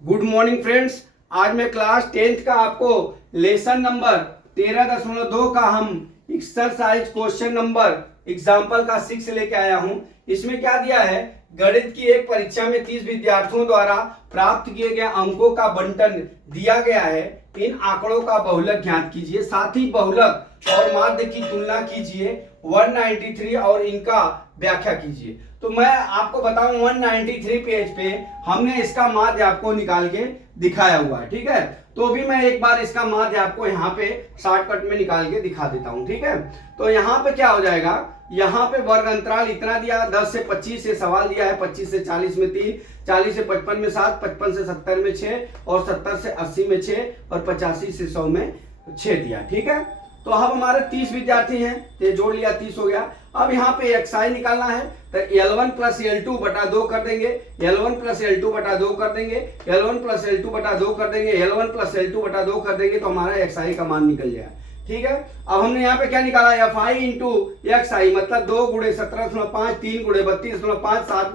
Good morning friends. आज मैं class 10th का आपको लेसन नंबर 13.2 का हम एक्सरसाइज क्वेश्चन नंबर एग्जाम्पल का 6 लेके आया हूं। इसमें क्या दिया है, गणित की एक परीक्षा में 30 विद्यार्थियों द्वारा प्राप्त किए गए अंकों का बंटन दिया गया है। इन आंकड़ों का बहुलक ज्ञात कीजिए, साथ ही बहुलक और माध्य की तुलना कीजिए 193 और इनका व्याख्या कीजिए। तो मैं आपको बताऊं 193 पेज पे हमने इसका माध्य आपको निकाल के दिखाया हुआ है, ठीक है। तो भी मैं एक बार इसका माध्य आपको यहाँ पे शॉर्टकट में निकाल के दिखा देता हूँ, ठीक है। तो यहाँ पे क्या हो जाएगा, यहाँ पे वर्ग अंतराल इतना दिया, 10 से 25 से सवाल दिया है, 25 से 40 में 3, 40 से 55 में 7, 55 से 70 में 6 और 70 से 80 में 6 और 85 से 100 में 6 दिया, ठीक है। तो अब हमारे 30 विद्यार्थी हैं, ये जोड़ लिया 30 हो गया। अब यहाँ पे एक्साई निकालना है तो L1 प्लस L2 बटा 2 कर देंगे, L1 प्लस L2 बटा 2 कर देंगे, L1 प्लस L2 बटा 2 कर देंगे, L1 प्लस L2 बटा 2 कर देंगे, तो हमारा एक्साई का मान निकल जाएगा, ठीक है। अब हमने यहाँ पे क्या निकाला, FI इंटू XI मतलब 2 गुणे 17.5, 3 गुणे 32.5, 7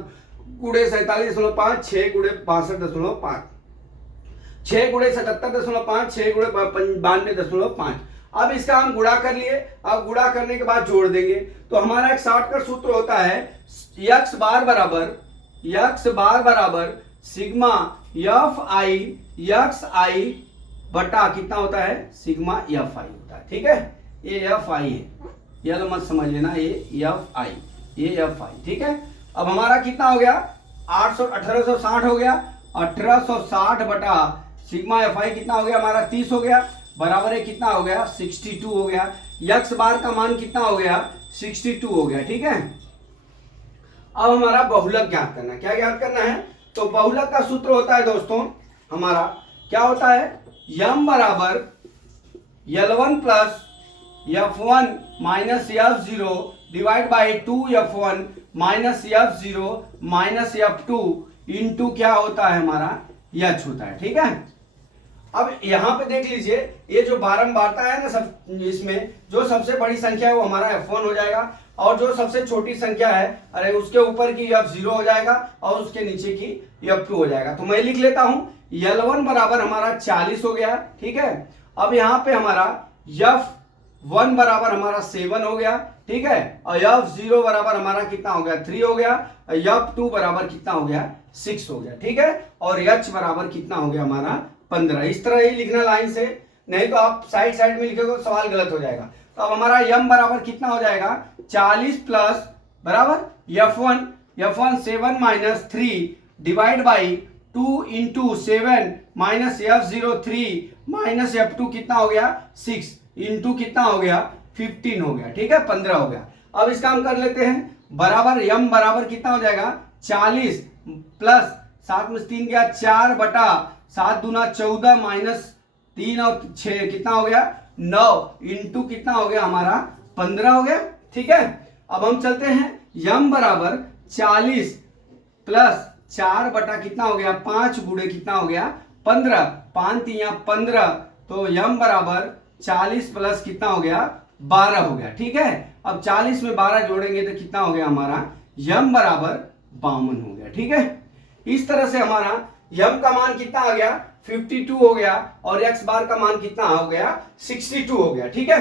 गुणे 47.5, 6 गुणे 62.5, 6 गुणे 77.5, 6 गुणे 92.5। अब इसका हम गुणा कर लिए। अब गुणा करने के बाद जोड़ देंगे, तो हमारा एक शॉर्टकट सूत्र होता है x बार बराबर सिग्मा FI XI बटा कितना होता है, सिग्मा FI होता है, ठीक है। ये FI है, ये मत समझ लेना, ये FI, ठीक है। अब हमारा कितना हो गया, 1860 हो गया, 1860 बटा सिग्मा FI कितना हो गया हमारा 30 हो गया, बराबर है कितना हो गया 62 हो गया। यक्स बार का मान कितना हो गया 62 हो गया, ठीक है। अब हमारा बहुलक ज्ञात करना, क्या ज्ञात करना है, तो बहुलक का सूत्र होता है दोस्तों हमारा क्या होता है, यम बराबर L1 plus F1 minus F0 divide by 2F1 minus F0 minus F2 into क्या होता है हमारा H होता है, ठीक है। अब यहां पे देख लीजिए, ये जो बारंबारता है ना, सब इसमें जो सबसे बड़ी संख्या है वो हमारा F1 हो जाएगा, और जो सबसे छोटी संख्या है अरे उसके ऊपर की F0 हो जाएगा और उसके नीचे की F2 हो जाएगा। तो मैं लिख लेता हूं L1 बराबर हमारा 40 हो गया, ठीक है। अब यहाँ पे हमारा F1 बराबर हमारा 7 हो गया, ठीक है, और F0 बराबर हमारा कितना हो गया 3 हो गया, F2 बराबर कितना हो गया 6 हो गया, ठीक है, और H बराबर कितना हो गया हमारा 15। इस तरह ही लिखना लाइन से, नहीं तो आप साइड साइड में लिखोगे तो सवाल गलत हो जाएगा। तो अब हमारा यम बराबर कितना हो जाएगा 40 प्लस बराबर F1 7 minus 3 divide by 2 into 7 minus F0 3 minus F2 कितना हो गया 6 इंटू कितना हो गया 15 हो गया, ठीक है, 15 हो गया। अब इसका हम कर लेते हैं, बराबर यम बराबर कितना हो जाएगा 40 प्लस 7 में 3 गया 4 बटा 7 दूना 14 माइनस 3 और 6 कितना हो गया 9 इंटू कितना हो गया हमारा 15 हो गया, ठीक है। अब हम चलते हैं, यम बराबर 40 प्लस 4 बटा कितना हो गया 5 गुणे कितना हो गया 15, 5 या 15, तो यम बराबर 40 प्लस कितना हो गया 12 हो गया, ठीक है। अब 40 में 12 जोड़ेंगे तो कितना हो गया हमारा यम बराबर 52 हो गया, ठीक है। इस तरह से हमारा यम का मान कितना आ गया 52 हो गया, और एक्स बार का मान कितना हो गया 62 हो गया, ठीक है।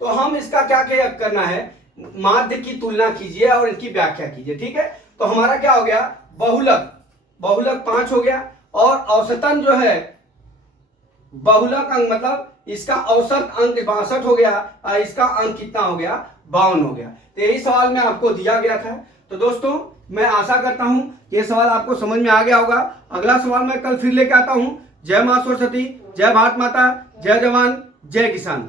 तो हम इसका क्या क्या करना है, माध्य की तुलना कीजिए और इनकी व्याख्या कीजिए, ठीक है। तो हमारा क्या हो गया, बहुलक 5 हो गया, और औसतन जो है बहुलक अंक मतलब इसका औसत अंक 62 हो गया, और इसका अंक कितना हो गया 52 हो गया। तो यही सवाल में आपको दिया गया था। तो दोस्तों मैं आशा करता हूं कि यह सवाल आपको समझ में आ गया होगा। अगला सवाल मैं कल फिर लेके आता हूं। जय मां सरस्वती, जय भारत माता, जय जवान, जय किसान।